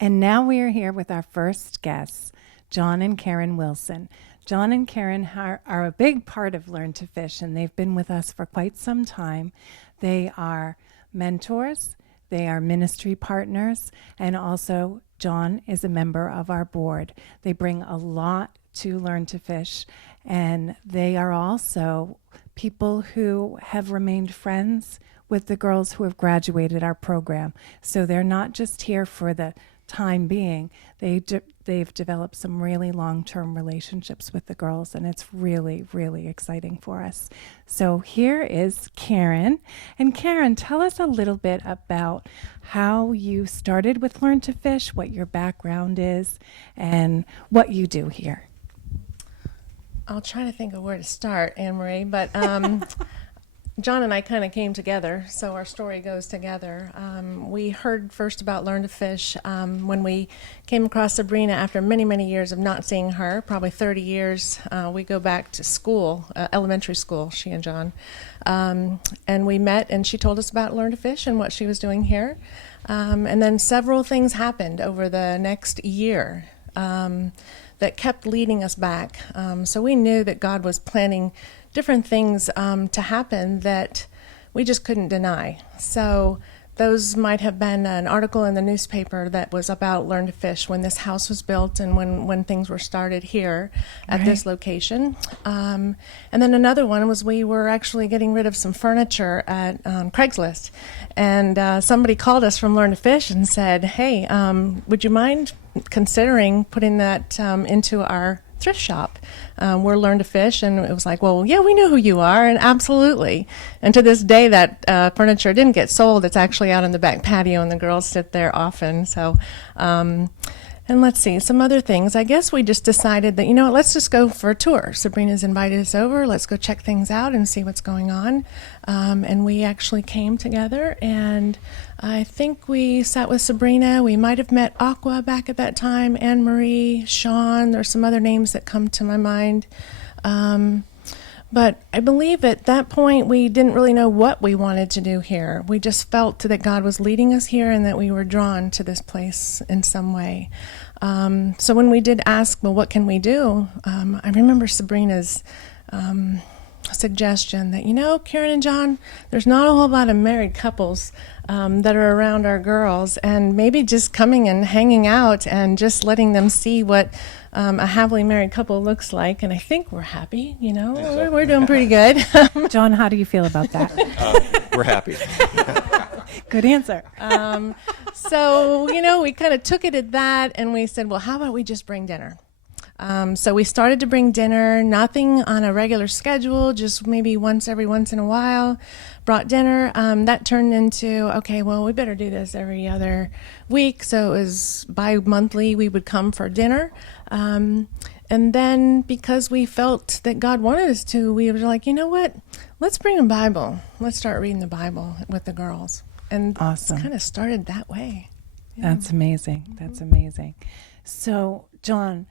And now we are here with our first guests, John and Karen Wilson. John and Karen are a big part of Learn to Fish, and they've been with us for quite some time. They are mentors, they are ministry partners, and also John is a member of our board. They bring a lot to Learn to Fish, and they are also people who have remained friends with the girls who have graduated our program. So they're not just here for the time being. They've developed some really long-term relationships with the girls, and it's really, really exciting for us. So here is Karen. And Karen, tell us a little bit about how you started with Learn to Fish, what your background is, and what you do here. I'll try to think of where to start, Anne-Marie, but John and I kind of came together, so our story goes together. We heard first about Learn to Fish when we came across Sabrina after many, many years of not seeing her, probably 30 years. We go back to school, elementary school, she and John. And we met, and she told us about Learn to Fish and what she was doing here. And then several things happened over the next year that kept leading us back. So we knew that God was planning different things to happen that we just couldn't deny. So those might have been an article in the newspaper that was about Learn to Fish when this house was built and when things were started here at this location. And then another one was we were actually getting rid of some furniture at Craigslist. And somebody called us from Learn to Fish and said, hey, would you mind considering putting that into our thrift shop? We're Learn to Fish, and it was like, well, yeah, we know who you are, and absolutely. And to this day, that furniture didn't get sold. It's actually out in the back patio, and the girls sit there often. So, and let's see, some other things. I guess we just decided that, you know what, let's just go for a tour. Sabrina's invited us over. Let's go check things out and see what's going on. And we actually came together, and I think we sat with Sabrina. We might have met Aqua back at that time, Anne-Marie, Sean. There's some other names that come to my mind. But I believe at that point we didn't really know what we wanted to do here. We just felt that God was leading us here and that we were drawn to this place in some way. So when we did ask, well, what can we do? I remember Sabrina's suggestion that, you know, Karen and John, there's not a whole lot of married couples that are around our girls, and maybe just coming and hanging out and just letting them see what a happily married couple looks like. And I think we're happy, you know, we're doing pretty good. John, how do you feel about that? We're happy. Good answer. So, you know, we kind of took it at that, and we said, well, how about we just bring dinner? So we started to bring dinner, nothing on a regular schedule, just maybe once in a while, brought dinner. That turned into, okay, well, we better do this every other week. So it was bi-monthly, we would come for dinner. And then because we felt that God wanted us to, we were like, you know what, let's bring a Bible. Let's start reading the Bible with the girls. And awesome. It kind of started that way. Yeah. That's amazing. That's amazing. So, John,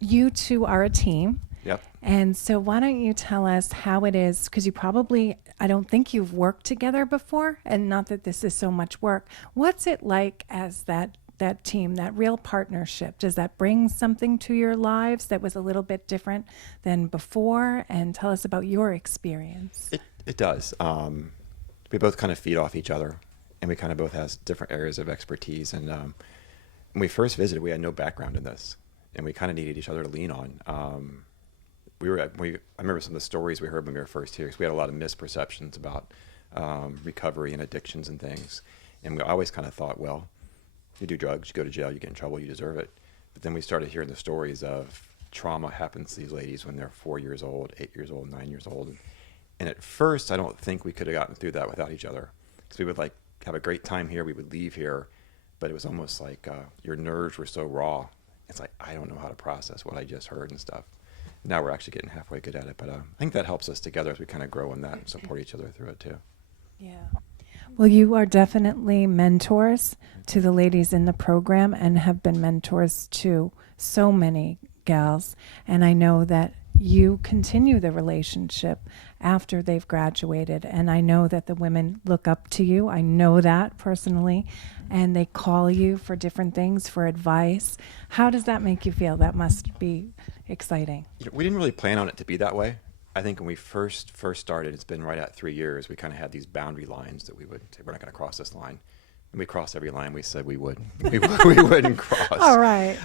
you two are a team. Yep. And so why don't you tell us how it is, because you probably, I don't think you've worked together before, and not that this is so much work. What's it like as that team, that real partnership? Does that bring something to your lives that was a little bit different than before? And tell us about your experience. It does. We both kind of feed off each other, and we kind of both have different areas of expertise. And when we first visited, we had no background in this, and we kind of needed each other to lean on. I remember some of the stories we heard when we were first here, because we had a lot of misperceptions about recovery and addictions and things. And we always kind of thought, well, you do drugs, you go to jail, you get in trouble, you deserve it. But then we started hearing the stories of trauma happens to these ladies when they're 4 years old, 8 years old, 9 years old. And at first, I don't think we could have gotten through that without each other. Because we would like have a great time here, we would leave here, but it was almost like your nerves were so raw. It's like, I don't know how to process what I just heard and stuff. Now we're actually getting halfway good at it, but I think that helps us together as we kind of grow in that and support each other through it too. Yeah. Well, you are definitely mentors to the ladies in the program and have been mentors to so many gals. And I know that you continue the relationship after they've graduated. And I know that the women look up to you. I know that personally. And they call you for different things, for advice. How does that make you feel? That must be exciting. We didn't really plan on it to be that way. I think when we first started, it's been right at 3 years, we kind of had these boundary lines that we would say, we're not going to cross this line. And we crossed every line we said we would. We wouldn't cross. All right.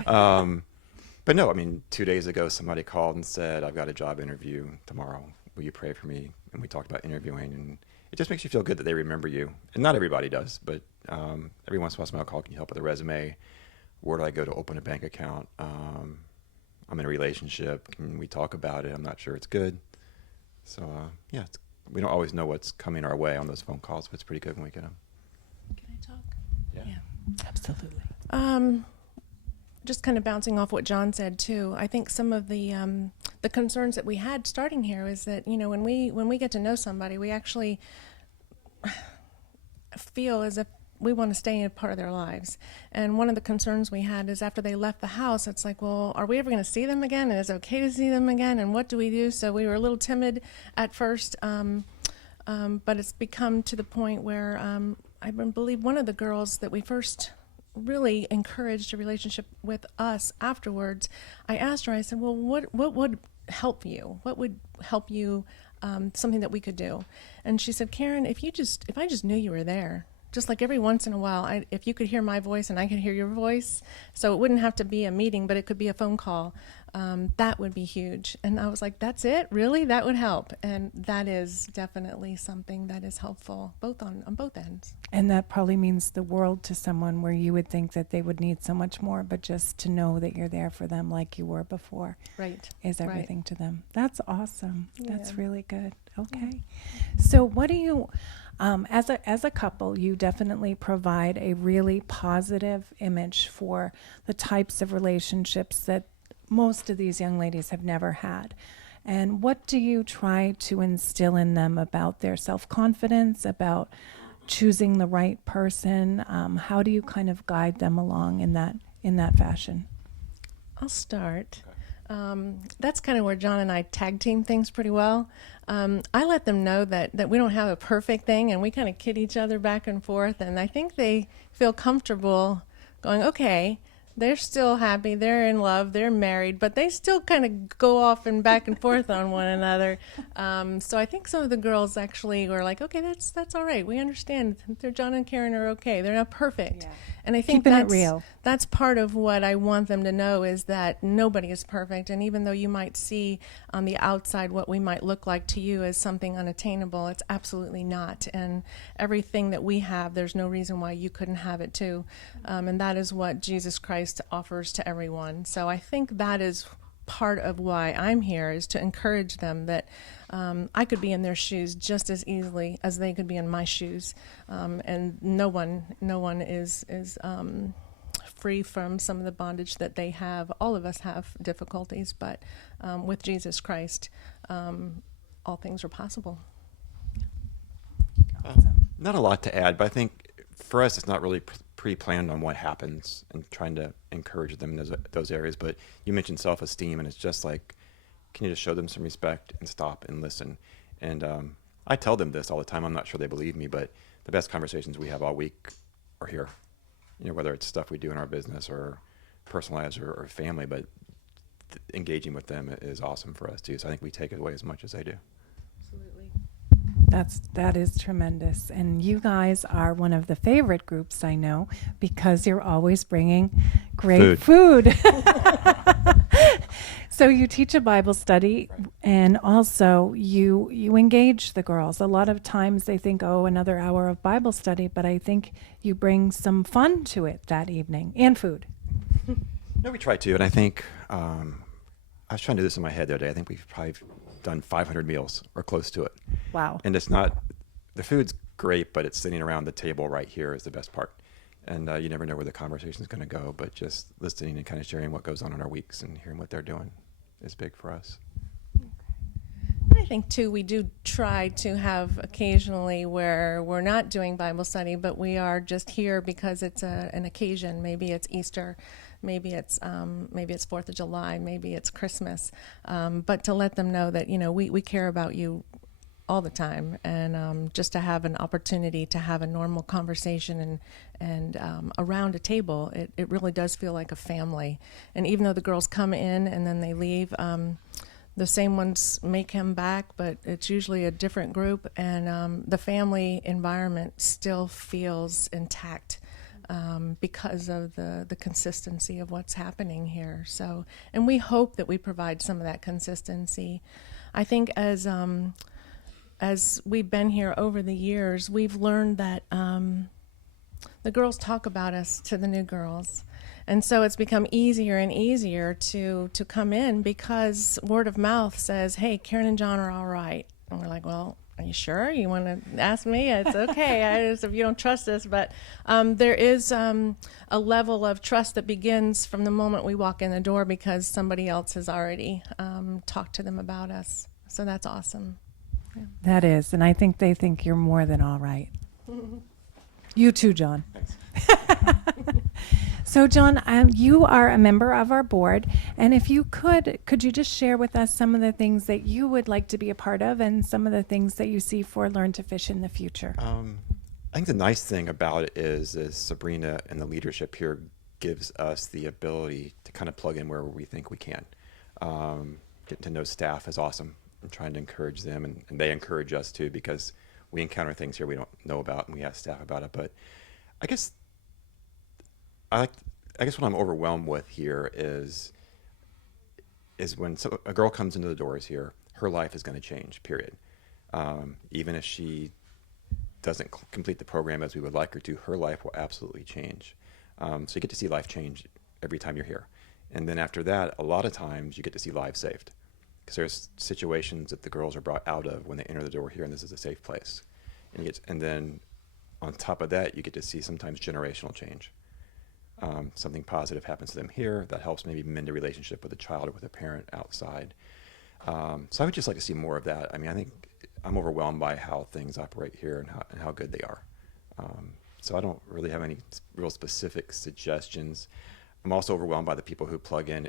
But no, I mean, 2 days ago, somebody called and said, I've got a job interview tomorrow. Will you pray for me? And we talked about interviewing, and it just makes you feel good that they remember you. And not everybody does, but every once in a while, somebody will call, can you help with a resume? Where do I go to open a bank account? I'm in a relationship. Can we talk about it? I'm not sure it's good. So, yeah, we don't always know what's coming our way on those phone calls, but it's pretty good when we get them. Can I talk? Yeah, absolutely. Just kind of bouncing off what John said too. I think some of the concerns that we had starting here is that, you know, when we get to know somebody, we actually feel as if we want to stay a part of their lives. And one of the concerns we had is after they left the house, it's like, well, are we ever going to see them again? And is it okay to see them again? And what do we do? So we were a little timid at first, but it's become to the point where I believe one of the girls that we first really encouraged a relationship with us afterwards, I asked her, I said, well, what would help you? What would help you, something that we could do? And she said, Karen, if I just knew you were there, just like every once in a while, if you could hear my voice and I could hear your voice, so it wouldn't have to be a meeting, but it could be a phone call, that would be huge. And I was like, that's it? Really? That would help. And that is definitely something that is helpful on both ends. And that probably means the world to someone where you would think that they would need so much more, but just to know that you're there for them like you were before is everything to them. That's awesome. That's really good. Okay. So what do you... as a couple, you definitely provide a really positive image for the types of relationships that most of these young ladies have never had. And what do you try to instill in them about their self-confidence, about choosing the right person? How do you kind of guide them along in that fashion? I'll start. That's kind of where John and I tag team things pretty well. I let them know that we don't have a perfect thing, and we kind of kid each other back and forth, and I think they feel comfortable going, okay, they're still happy, they're in love, they're married, but they still kind of go off and back and forth on one another. So I think some of the girls actually were like, okay, that's all right. We understand. John and Karen are okay. They're not perfect. Yeah. And I think keeping it real. That's part of what I want them to know, is that nobody is perfect. And even though you might see on the outside what we might look like to you as something unattainable, it's absolutely not. And everything that we have, there's no reason why you couldn't have it too. And that is what Jesus Christ offers to everyone. So I think that is part of why I'm here, is to encourage them that I could be in their shoes just as easily as they could be in my shoes, and no one is free from some of the bondage that they have. All of us have difficulties, but with Jesus Christ, all things are possible. Not a lot to add, but I think for us, it's not really pre-planned on what happens and trying to encourage them in those areas. But you mentioned self-esteem, and it's just like, can you just show them some respect and stop and listen? And I tell them this all the time. I'm not sure they believe me, but the best conversations we have all week are here. You know, whether it's stuff we do in our business or personal lives or family, but engaging with them is awesome for us too. So I think we take it away as much as they do. Absolutely. That is tremendous. And you guys are one of the favorite groups, I know, because you're always bringing great food. So you teach a Bible study, and also you engage the girls. A lot of times they think, oh, another hour of Bible study, but I think you bring some fun to it that evening, and food. No, we try to, and I think I was trying to do this in my head the other day. I think we've probably done 500 meals or close to it. Wow. And it's not, the food's great, but it's sitting around the table right here is the best part. And you never know where the conversation is going to go, but just listening and kind of sharing what goes on in our weeks and hearing what they're doing is big for us. I think, too, we do try to have occasionally where we're not doing Bible study, but we are just here because it's an occasion. Maybe it's Easter, maybe it's 4th of July, maybe it's Christmas. But to let them know that, we care about you all the time, and just to have an opportunity to have a normal conversation and around a table, it really does feel like a family. And even though the girls come in and then they leave, the same ones may come back, but it's usually a different group, and the family environment still feels intact because of the consistency of what's happening here. So, and we hope that we provide some of that consistency. I think as we've been here over the years, we've learned that the girls talk about us to the new girls. And so it's become easier and easier to come in because word of mouth says, hey, Karen and John are all right. And we're like, well, are you sure? You want to ask me? It's okay if you don't trust us. But there is a level of trust that begins from the moment we walk in the door because somebody else has already talked to them about us. So that's awesome. Yeah. That is, and I think they think you're more than all right. You too, John. Thanks. So, John, you are a member of our board, and if you could you just share with us some of the things that you would like to be a part of and some of the things that you see for Learn to Fish in the future? I think the nice thing about it is Sabrina and the leadership here gives us the ability to kind of plug in where we think we can. Getting to know staff is awesome. I'm trying to encourage them, and they encourage us too, because we encounter things here we don't know about, and we ask staff about it. But I guess what I'm overwhelmed with here is when a girl comes into the doors here, her life is going to change, period. Even if she doesn't complete the program as we would like her to, her life will absolutely change. So you get to see life change every time you're here. And then after that, a lot of times you get to see lives saved, because there's situations that the girls are brought out of when they enter the door here, and this is a safe place. And then on top of that, you get to see sometimes generational change. Something positive happens to them here that helps maybe mend a relationship with a child or with a parent outside. So I would just like to see more of that. I mean, I think I'm overwhelmed by how things operate here and how good they are. So I don't really have any real specific suggestions. I'm also overwhelmed by the people who plug in.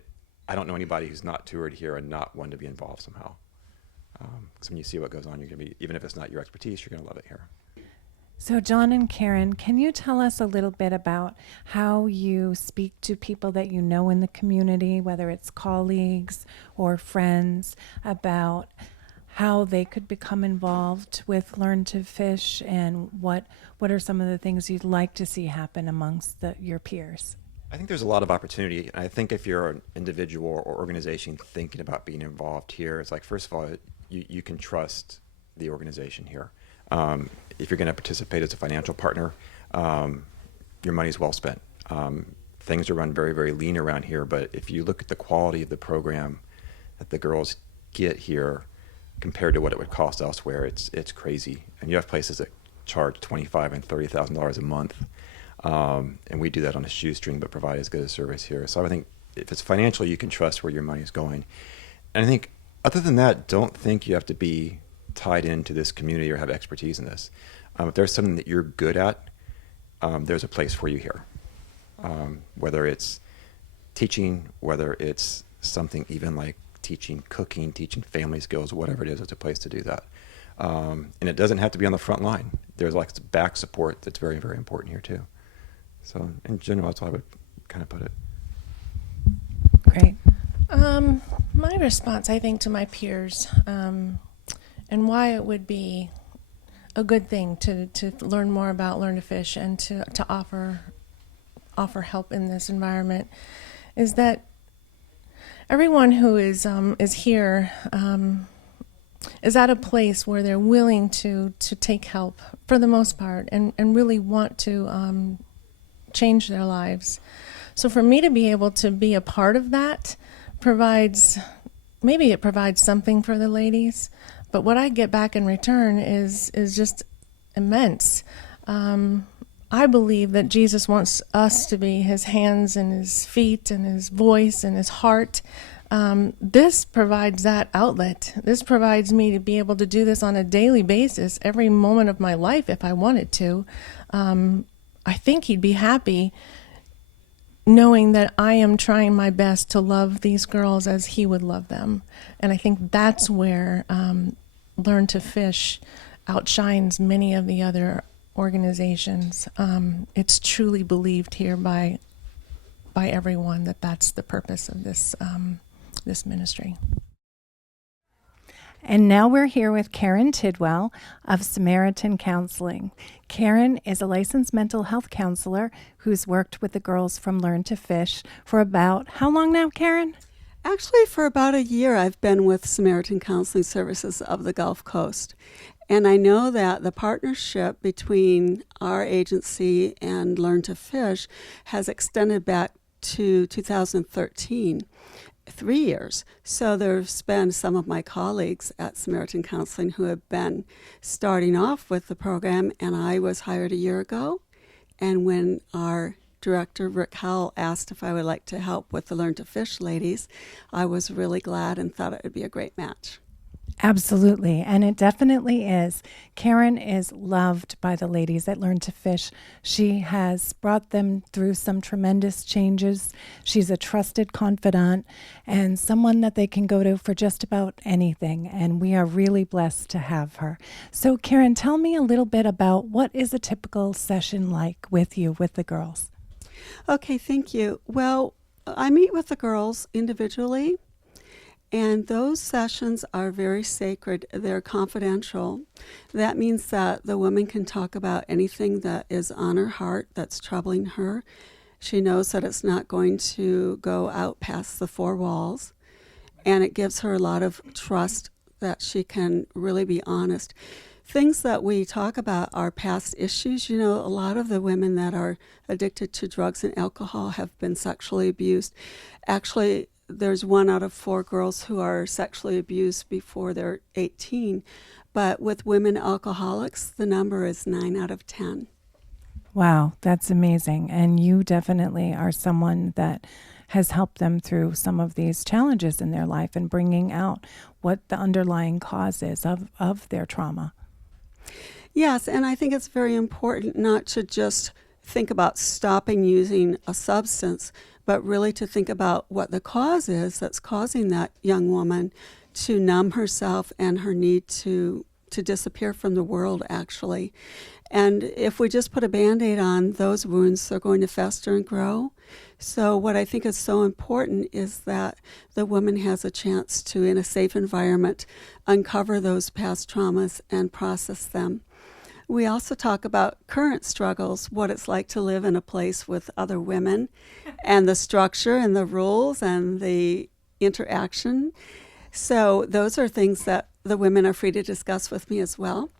I don't know anybody who's not toured here and not one to be involved somehow. Because when you see what goes on, you're going to be, even if it's not your expertise, you're going to love it here. So, John and Karen, can you tell us a little bit about how you speak to people that you know in the community, whether it's colleagues or friends, about how they could become involved with Learn to Fish, and what are some of the things you'd like to see happen amongst your peers? I think there's a lot of opportunity. And I think if you're an individual or organization thinking about being involved here, it's like, first of all, you can trust the organization here. If you're going to participate as a financial partner, your money's well spent. Things are run very, very lean around here, but if you look at the quality of the program that the girls get here compared to what it would cost elsewhere, it's crazy. And you have places that charge $25,000 and $30,000 a month, and we do that on a shoestring, but provide as good a service here. So I think if it's financial, you can trust where your money is going. And I think other than that, don't think you have to be tied into this community or have expertise in this. If there's something that you're good at, there's a place for you here. Whether it's teaching, whether it's something even like teaching cooking, teaching family skills, whatever it is, it's a place to do that. And it doesn't have to be on the front line. There's like back support that's very, very important here too. So in general, that's how I would kind of put it. Great. My response, I think, to my peers, and why it would be a good thing to learn more about Learn to Fish and to offer help in this environment, is that everyone who is here is at a place where they're willing to take help for the most part, and really want to change their lives. So for me to be able to be a part of that provides something for the ladies, but what I get back in return is just immense. I I believe that Jesus wants us to be his hands and his feet and his voice and his heart. This provides that outlet. This provides me to be able to do this on a daily basis, every moment of my life if I wanted to. I think he'd be happy knowing that I am trying my best to love these girls as he would love them. And I think that's where Learn to Fish outshines many of the other organizations. It's truly believed here by everyone that that's the purpose of this ministry. And now we're here with Karen Tidwell of Samaritan Counseling. Karen is a licensed mental health counselor who's worked with the girls from Learn to Fish for about, how long now, Karen? Actually, for about a year, I've been with Samaritan Counseling Services of the Gulf Coast. And I know that the partnership between our agency and Learn to Fish has extended back to 2013. 3 years. So there's been some of my colleagues at Samaritan Counseling who have been starting off with the program, and I was hired a year ago. And when our director, Rick Howell, asked if I would like to help with the Learn to Fish ladies, I was really glad and thought it would be a great match. Absolutely, and it definitely is. Karen is loved by the ladies that Learn to Fish. She has brought them through some tremendous changes. She's a trusted confidant and someone that they can go to for just about anything, and we are really blessed to have her. So Karen, tell me a little bit about what is a typical session like with you, with the girls? Okay, thank you. Well, I meet with the girls individually, and those sessions are very sacred. They're confidential. That means that the woman can talk about anything that is on her heart that's troubling her. She knows that it's not going to go out past the four walls, and it gives her a lot of trust that she can really be honest. Things that we talk about are past issues. You know, a lot of the women that are addicted to drugs and alcohol have been sexually abused. Actually, there's 1 out of 4 girls who are sexually abused before they're 18. But with women alcoholics, the number is 9 out of 10. Wow, that's amazing. And you definitely are someone that has helped them through some of these challenges in their life and bringing out what the underlying cause is of their trauma. Yes, and I think it's very important not to just think about stopping using a substance, but really to think about what the cause is that's causing that young woman to numb herself and her need to disappear from the world, actually. And if we just put a Band-Aid on those wounds, they're going to fester and grow. So what I think is so important is that the woman has a chance to, in a safe environment, uncover those past traumas and process them. We also talk about current struggles, what it's like to live in a place with other women, and the structure and the rules and the interaction. So those are things that the women are free to discuss with me as well.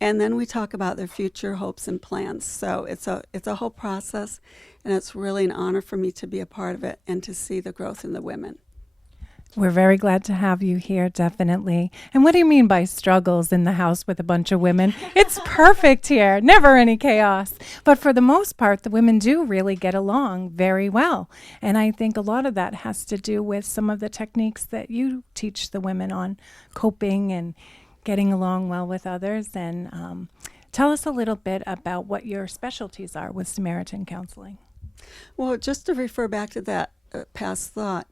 And then we talk about their future hopes and plans. So it's a whole process, and it's really an honor for me to be a part of it and to see the growth in the women. We're very glad to have you here, definitely. And what do you mean by struggles in the house with a bunch of women? It's perfect here, never any chaos. But for the most part, the women do really get along very well. And I think a lot of that has to do with some of the techniques that you teach the women on coping and getting along well with others. And tell us a little bit about what your specialties are with Samaritan Counseling. Well, just to refer back to that past thought,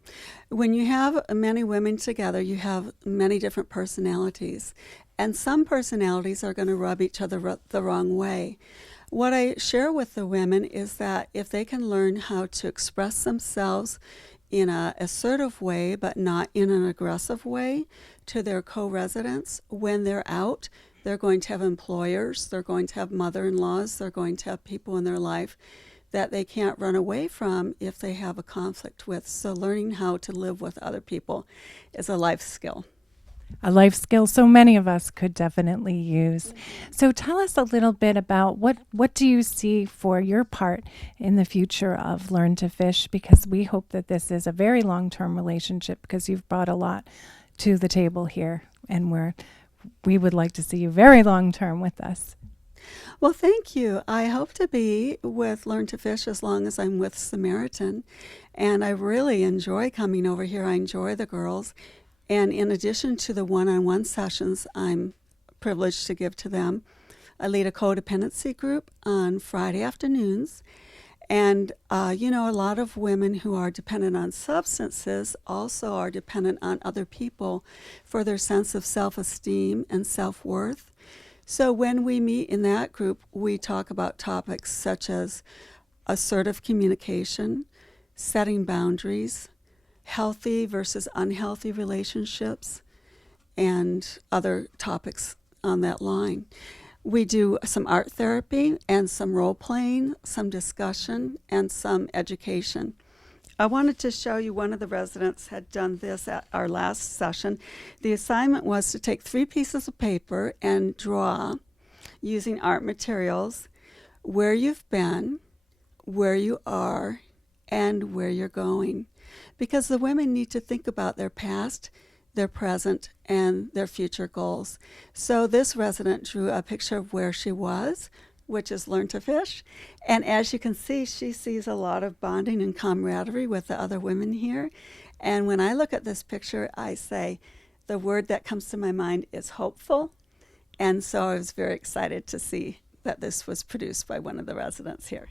when you have many women together, you have many different personalities, and some personalities are going to rub each other the wrong way. What I share with the women is that if they can learn how to express themselves in an assertive way, but not in an aggressive way, to their co-residents, when they're out, they're going to have employers, they're going to have mother-in-laws, they're going to have people in their life that they can't run away from if they have a conflict with. So learning how to live with other people is a life skill. A life skill so many of us could definitely use. So tell us a little bit about what do you see for your part in the future of Learn to Fish, because we hope that this is a very long-term relationship, because you've brought a lot to the table here, and we would like to see you very long-term with us. Well, thank you. I hope to be with Learn to Fish as long as I'm with Samaritan. And I really enjoy coming over here. I enjoy the girls. And in addition to the one-on-one sessions I'm privileged to give to them, I lead a codependency group on Friday afternoons. And, a lot of women who are dependent on substances also are dependent on other people for their sense of self-esteem and self-worth. So when we meet in that group, we talk about topics such as assertive communication, setting boundaries, healthy versus unhealthy relationships, and other topics on that line. We do some art therapy and some role playing, some discussion, and some education. I wanted to show you one of the residents had done this at our last session. The assignment was to take 3 pieces of paper and draw, using art materials, where you've been, where you are, and where you're going. Because the women need to think about their past, their present, and their future goals. So this resident drew a picture of where she was, which is Learn to Fish. And as you can see, she sees a lot of bonding and camaraderie with the other women here. And when I look at this picture, I say, the word that comes to my mind is hopeful. And so I was very excited to see that this was produced by one of the residents here.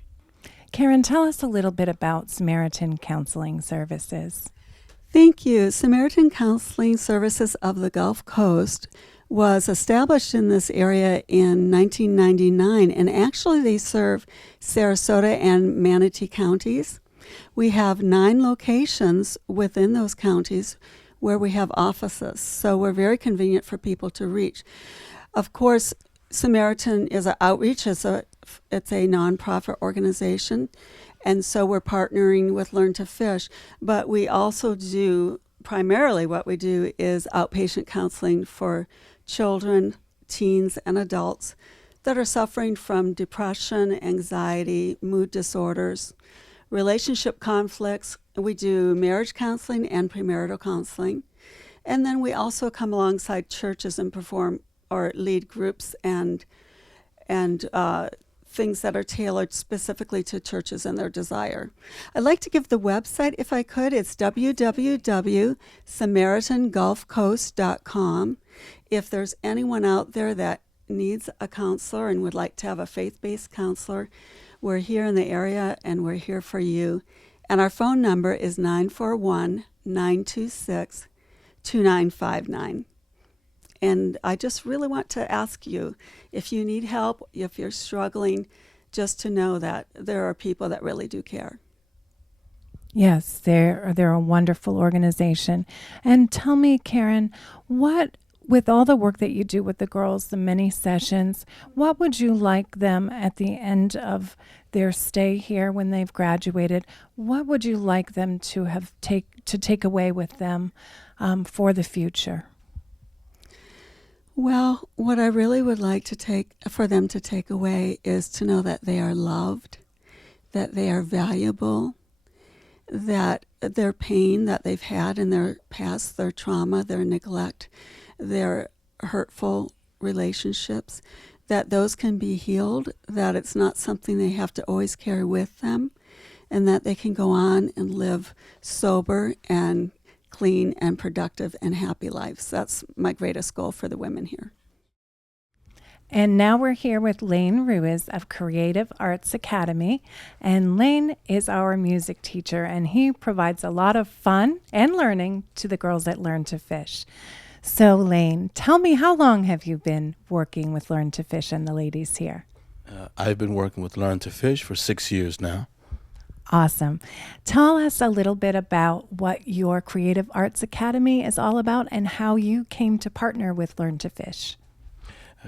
Karen, tell us a little bit about Samaritan Counseling Services. Thank you. Samaritan Counseling Services of the Gulf Coast was established in this area in 1999, and actually they serve Sarasota and Manatee counties. We have 9 locations within those counties where we have offices, so we're very convenient for people to reach. Of course, Samaritan is an outreach, it's a nonprofit organization, and so we're partnering with Learn to Fish, but we also do, primarily what we do is outpatient counseling for children, teens, and adults that are suffering from depression, anxiety, mood disorders, relationship conflicts. We do marriage counseling and premarital counseling. And then we also come alongside churches and perform or lead groups and things that are tailored specifically to churches and their desire. I'd like to give the website, if I could. It's www.samaritangulfcoast.com. If there's anyone out there that needs a counselor and would like to have a faith-based counselor, we're here in the area and we're here for you. And our phone number is 941-926-2959. And I just really want to ask you, if you need help, if you're struggling, just to know that there are people that really do care. Yes, they're a wonderful organization. And tell me, Karen, with all the work that you do with the girls, the many sessions, what would you like them at the end of their stay here when they've graduated? What would you like them to take away with them for the future? Well, what I really would like for them to take away is to know that they are loved, that they are valuable, that their pain that they've had in their past, their trauma, their neglect, their hurtful relationships, that those can be healed, that it's not something they have to always carry with them, and that they can go on and live sober and clean and productive and happy lives. That's my greatest goal for the women here. And now we're here with Lane Ruise of Creative Arts Academy. And Lane is our music teacher, and he provides a lot of fun and learning to the girls that Learn to Fish. So Lane, tell me, how long have you been working with Learn to Fish and the ladies here? I've been working with Learn to Fish for 6 years now. Awesome. Tell us a little bit about what your Creative Arts Academy is all about and how you came to partner with Learn to Fish.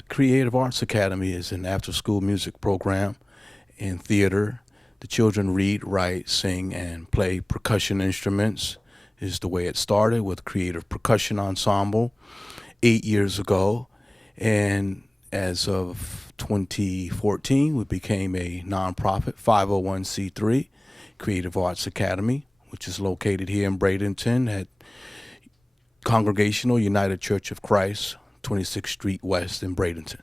Creative Arts Academy is an after-school music program in theater. The children read, write, sing, and play percussion instruments. Is the way it started with Creative Percussion Ensemble 8 years ago. And as of 2014, we became a nonprofit 501c3 Creative Arts Academy, which is located here in Bradenton at Congregational United Church of Christ, 26th Street West in Bradenton.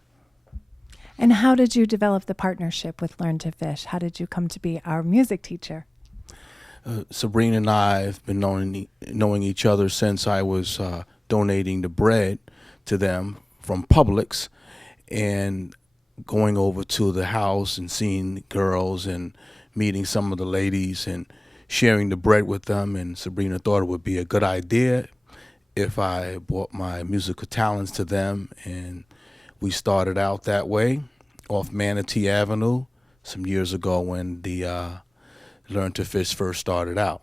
And how did you develop the partnership with Learn to Fish? How did you come to be our music teacher? Sabrina and I have been knowing each other since I was donating the bread to them from Publix and going over to the house and seeing the girls and meeting some of the ladies and sharing the bread with them. And Sabrina thought it would be a good idea if I brought my musical talents to them. And we started out that way off Manatee Avenue some years ago when the Learn to Fish first started out.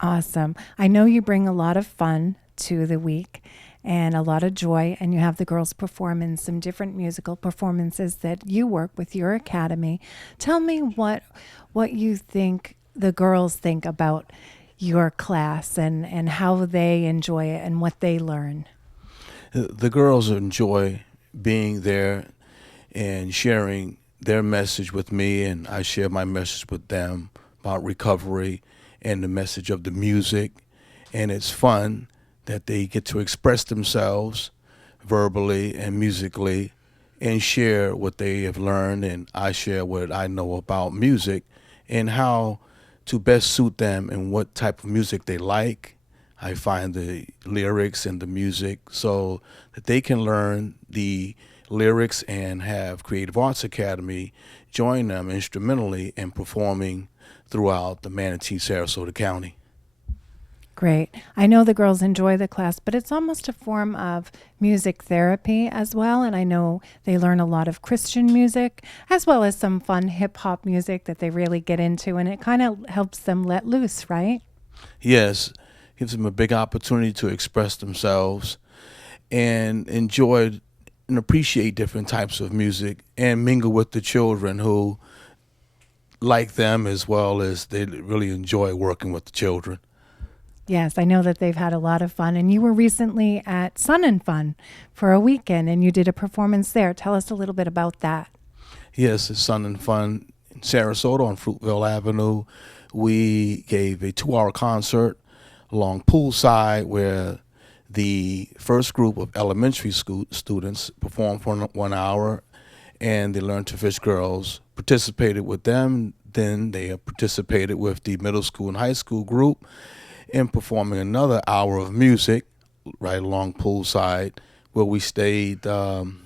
Awesome. I know you bring a lot of fun to the week and a lot of joy, and you have the girls perform in some different musical performances that you work with your academy. Tell me what you think the girls think about your class and how they enjoy it and what they learn. The girls enjoy being there and sharing their message with me, and I share my message with them about recovery and the message of the music. And it's fun that they get to express themselves verbally and musically and share what they have learned, and I share what I know about music and how to best suit them and what type of music they like. I find the lyrics and the music so that they can learn the lyrics and have Creative Arts Academy join them instrumentally in performing throughout the Manatee, Sarasota County. Great. I know the girls enjoy the class, but it's almost a form of music therapy as well. And I know they learn a lot of Christian music as well as some fun hip hop music that they really get into. And it kind of helps them let loose, right? Yes, gives them a big opportunity to express themselves and enjoy and appreciate different types of music and mingle with the children who like them, as well as they really enjoy working with the children. Yes, I know that they've had a lot of fun. And you were recently at Sun and Fun for a weekend and you did a performance there. Tell us a little bit about that. Yes, it's Sun and Fun in Sarasota on Fruitville Avenue. We gave a 2-hour concert along Poolside where the first group of elementary school students performed for 1 hour, and the Learn to Fish girls participated with them. Then they participated with the middle school and high school group in performing another hour of music right along Poolside, where we stayed Sun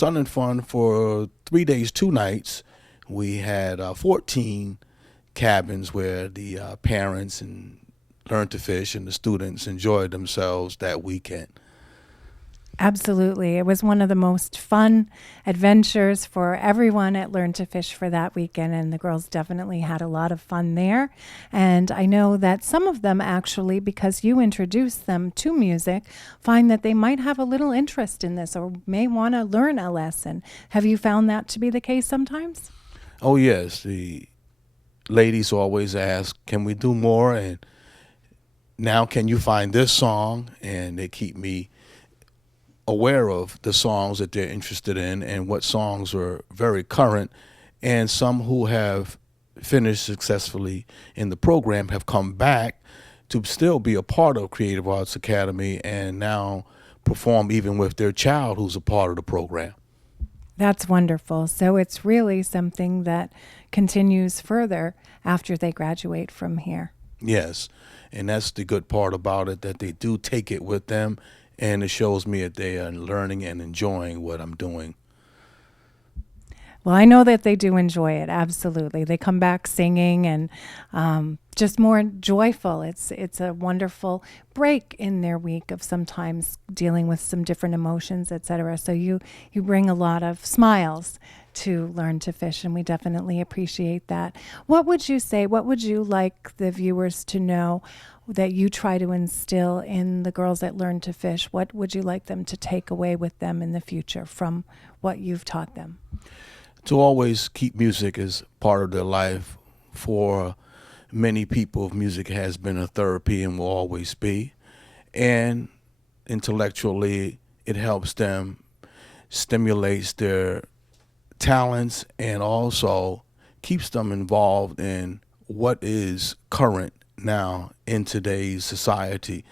and Fun for 3 days, 2 nights. We had 14 cabins where the parents and Learn to Fish and the students enjoyed themselves that weekend. Absolutely. It was one of the most fun adventures for everyone at Learn to Fish for that weekend, and the girls definitely had a lot of fun there. And I know that some of them actually, because you introduced them to music, find that they might have a little interest in this or may want to learn a lesson. Have you found that to be the case sometimes? Oh, yes. The ladies always ask, can we do more? And now can you find this song? And they keep me aware of the songs that they're interested in and what songs are very current. And some who have finished successfully in the program have come back to still be a part of Creative Arts Academy and now perform even with their child who's a part of the program. That's wonderful. So it's really something that continues further after they graduate from here. Yes, and that's the good part about it, that they do take it with them, and it shows me that they are learning and enjoying what I'm doing. Well, I know that they do enjoy it. Absolutely. They come back singing and just more joyful. It's a wonderful break in their week of sometimes dealing with some different emotions, etc. So you bring a lot of smiles to Learn to Fish, and we definitely appreciate that. What would you say, what would you like the viewers to know that you try to instill in the girls that Learn to Fish? What would you like them to take away with them in the future from what you've taught them? To always keep music as part of their life. For many people, music has been a therapy and will always be. And intellectually, it helps them, stimulates their talents, and also keeps them involved in what is current now in today's society.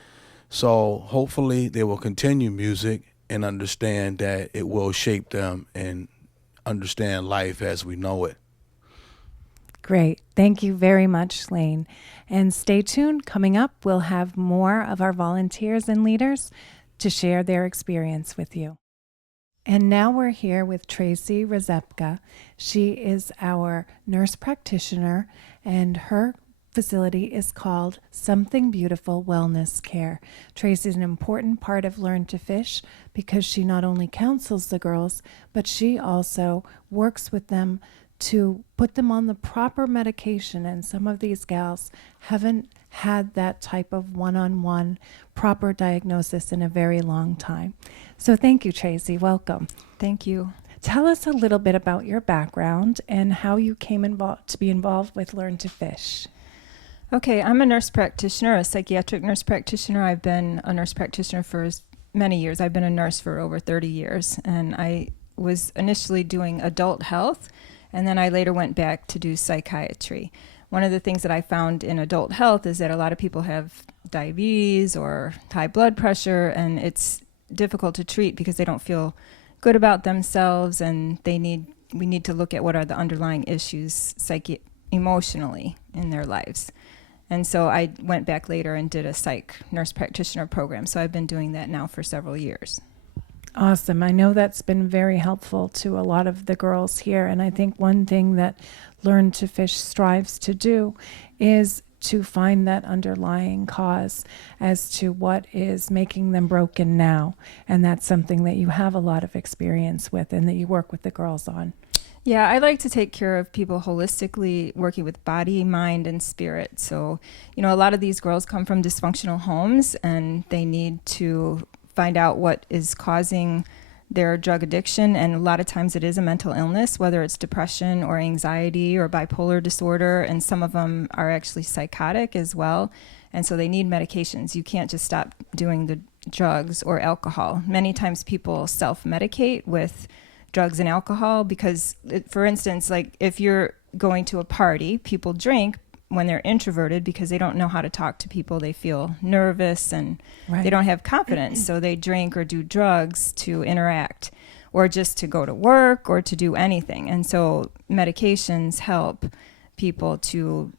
So hopefully they will continue music and understand that it will shape them and understand life as we know it. Great. Thank you very much, Lane. And stay tuned. Coming up, we'll have more of our volunteers and leaders to share their experience with you. And now we're here with Tracy Rezepka. She is our nurse practitioner, and her facility is called Something Beautiful Wellness Care. Tracy is an important part of Learn to Fish because she not only counsels the girls, but she also works with them to put them on the proper medication. And some of these gals haven't had that type of one-on-one proper diagnosis in a very long time. So thank you, Tracy. Welcome. Thank you. Tell us a little bit about your background and how you came to be involved with Learn to Fish. Okay, I'm a nurse practitioner, a psychiatric nurse practitioner. I've been a nurse practitioner for many years. I've been a nurse for over 30 years, and I was initially doing adult health, and then I later went back to do psychiatry. One of the things that I found in adult health is that a lot of people have diabetes or high blood pressure, and it's difficult to treat because they don't feel good about themselves, and we need to look at what are the underlying issues emotionally in their lives. And so I went back later and did a psych nurse practitioner program. So I've been doing that now for several years. Awesome. I know that's been very helpful to a lot of the girls here. And I think one thing that Learn to Fish strives to do is to find that underlying cause as to what is making them broken now. And that's something that you have a lot of experience with and that you work with the girls on. Yeah, I like to take care of people holistically, working with body, mind, and spirit. So, a lot of these girls come from dysfunctional homes, and they need to find out what is causing their drug addiction. And a lot of times it is a mental illness, whether it's depression or anxiety or bipolar disorder. And some of them are actually psychotic as well. And so they need medications. You can't just stop doing the drugs or alcohol. Many times people self-medicate with drugs and alcohol because, for instance, like if you're going to a party, people drink when they're introverted because they don't know how to talk to people. They feel nervous and Right. they don't have confidence. So they drink or do drugs to interact or just to go to work or to do anything. And so medications help people to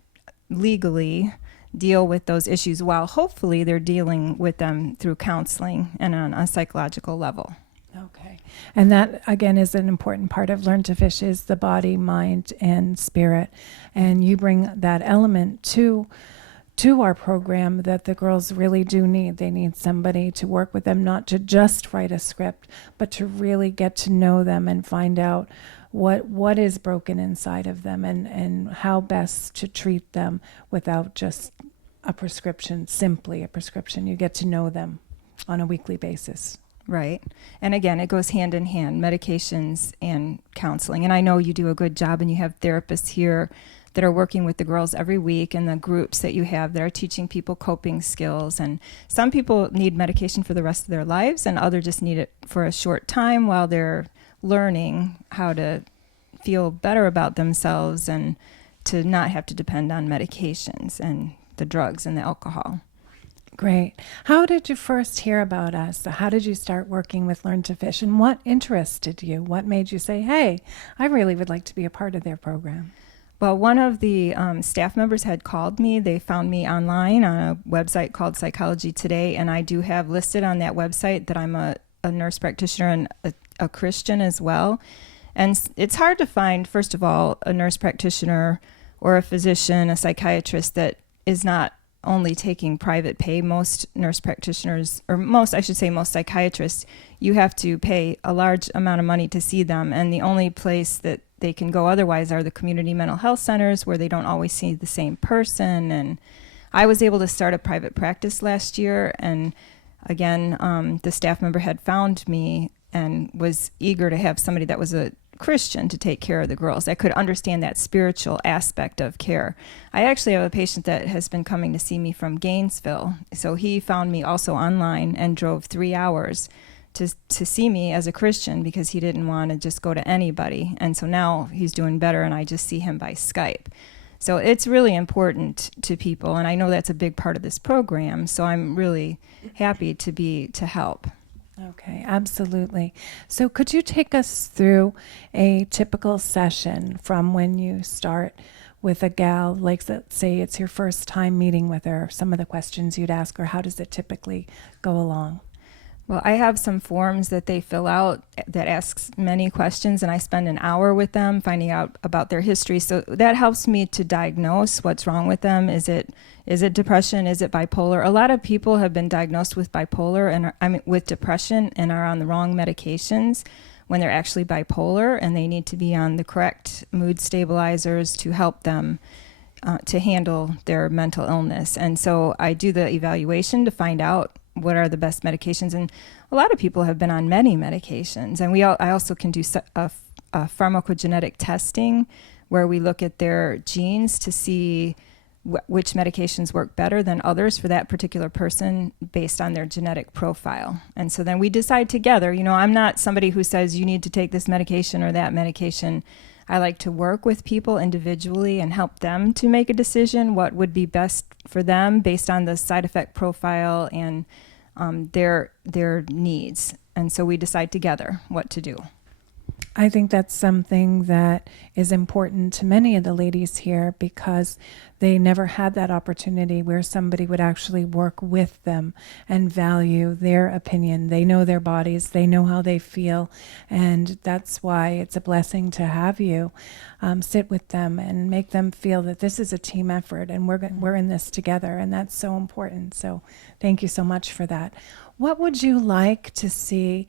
legally deal with those issues while hopefully they're dealing with them through counseling and on a psychological level. Okay. And that, again, is an important part of Learn to Fish is the body, mind, and spirit. And you bring that element to our program that the girls really do need. They need somebody to work with them, not to just write a script, but to really get to know them and find out what is broken inside of them and how best to treat them without just a prescription, simply a prescription. You get to know them on a weekly basis. Right. And again, it goes hand in hand, medications and counseling. And I know you do a good job and you have therapists here that are working with the girls every week and the groups that you have that are teaching people coping skills. And some people need medication for the rest of their lives and others just need it for a short time while they're learning how to feel better about themselves and to not have to depend on medications and the drugs and the alcohol. Great. How did you first hear about us? How did you start working with Learn to Fish? And what interested you? What made you say, hey, I really would like to be a part of their program? Well, one of the staff members had called me. They found me online on a website called Psychology Today, and I do have listed on that website that I'm a nurse practitioner and a Christian as well. And it's hard to find, first of all, a nurse practitioner or a physician, a psychiatrist that is not only taking private pay. Most nurse practitioners, or most psychiatrists, you have to pay a large amount of money to see them. And the only place that they can go otherwise are the community mental health centers where they don't always see the same person. And I was able to start a private practice last year. And again, the staff member had found me and was eager to have somebody that was a Christian to take care of the girls. I could understand that spiritual aspect of care. I actually have a patient that has been coming to see me from Gainesville. So he found me also online and drove 3 hours to see me as a Christian because he didn't want to just go to anybody. And so now he's doing better and I just see him by Skype. So it's really important to people, and I know that's a big part of this program, so I'm really happy to help. Okay, absolutely. So could you take us through a typical session from when you start with a gal, like let's say it's your first time meeting with her, some of the questions you'd ask her, how does it typically go along? Well, I have some forms that they fill out that asks many questions, and I spend an hour with them finding out about their history. So that helps me to diagnose what's wrong with them. Is it depression? Is it bipolar? A lot of people have been diagnosed with bipolar and with depression and are on the wrong medications when they're actually bipolar, and they need to be on the correct mood stabilizers to help them to handle their mental illness. And so I do the evaluation to find out what are the best medications. And a lot of people have been on many medications. And I also can do a pharmacogenetic testing where we look at their genes to see which medications work better than others for that particular person based on their genetic profile. And so then we decide together. I'm not somebody who says you need to take this medication or that medication. I like to work with people individually and help them to make a decision what would be best for them based on the side effect profile and their needs. And so we decide together what to do. I think that's something that is important to many of the ladies here because they never had that opportunity where somebody would actually work with them and value their opinion. They know their bodies, they know how they feel, and that's why it's a blessing to have you sit with them and make them feel that this is a team effort and we're in this together, and that's so important. So thank you so much for that. What would you like to see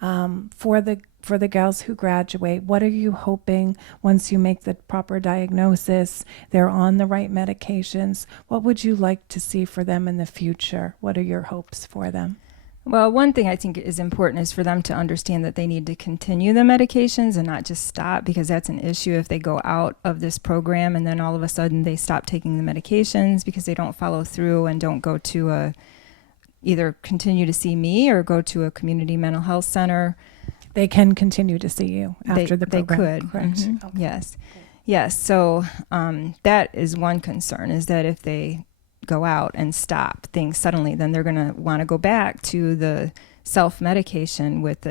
for the girls who graduate? What are you hoping once you make the proper diagnosis, they're on the right medications? What would you like to see for them in the future? What are your hopes for them? Well, one thing I think is important is for them to understand that they need to continue the medications and not just stop, because that's an issue if they go out of this program and then all of a sudden they stop taking the medications because they don't follow through and don't go to either continue to see me or go to a community mental health center. They can continue to see you after the program. They could, correct? Mm-hmm. Okay. Yes. Yes. So that is one concern, is that if they go out and stop things suddenly, then they're going to want to go back to the self-medication with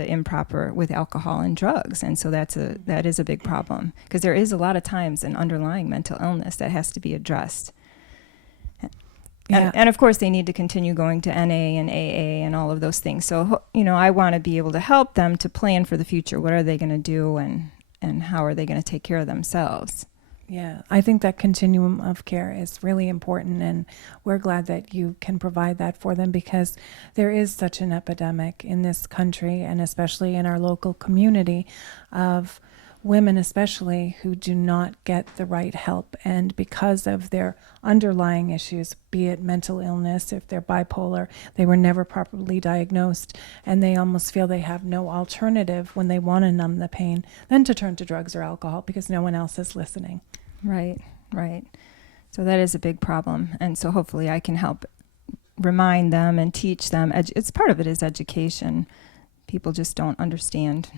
alcohol and drugs. And so that is a big problem, because there is a lot of times an underlying mental illness that has to be addressed. Yeah. And of course, they need to continue going to NA and AA and all of those things. So, I want to be able to help them to plan for the future. What are they going to do and how are they going to take care of themselves? Yeah, I think that continuum of care is really important, and we're glad that you can provide that for them, because there is such an epidemic in this country, and especially in our local community, of women especially who do not get the right help, and because of their underlying issues, be it mental illness, if they're bipolar, they were never properly diagnosed, and they almost feel they have no alternative when they want to numb the pain than to turn to drugs or alcohol because no one else is listening. Right. So that is a big problem, and so hopefully I can help remind them and teach them. It's part of it is education. People just don't understand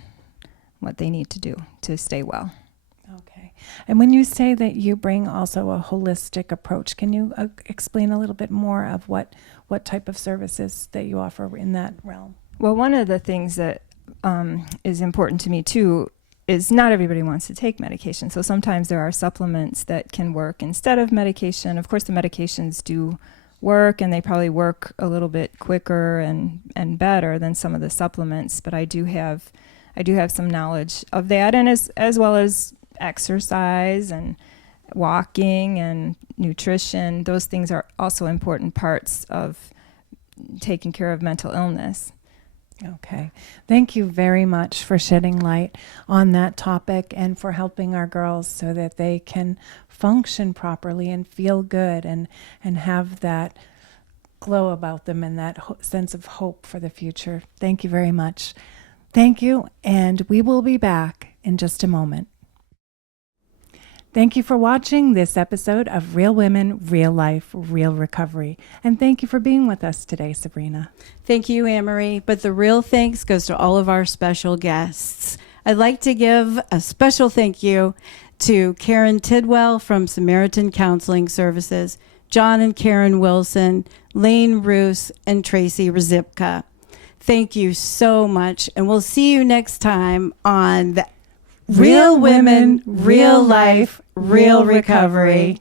what they need to do to stay well. Okay. And when you say that you bring also a holistic approach, can you explain a little bit more of what type of services that you offer in that realm? Well, one of the things that is important to me too is not everybody wants to take medication. So sometimes there are supplements that can work instead of medication. Of course, the medications do work, and they probably work a little bit quicker and better than some of the supplements, but I do have some knowledge of that, and as well as exercise and walking and nutrition. Those things are also important parts of taking care of mental illness. Okay. Thank you very much for shedding light on that topic and for helping our girls so that they can function properly and feel good and have that glow about them and that sense of hope for the future. Thank you very much. Thank you, and we will be back in just a moment. Thank you for watching this episode of Real Women, Real Life, Real Recovery. And thank you for being with us today, Sabrina. Thank you, Anne-Marie. But the real thanks goes to all of our special guests. I'd like to give a special thank you to Karen Tidwell from Samaritan Counseling Services, John and Karen Wilson, Lane Ruise, and Tracy Rizipka. Thank you so much. And we'll see you next time on the Real Women, Real Life, Real Recovery.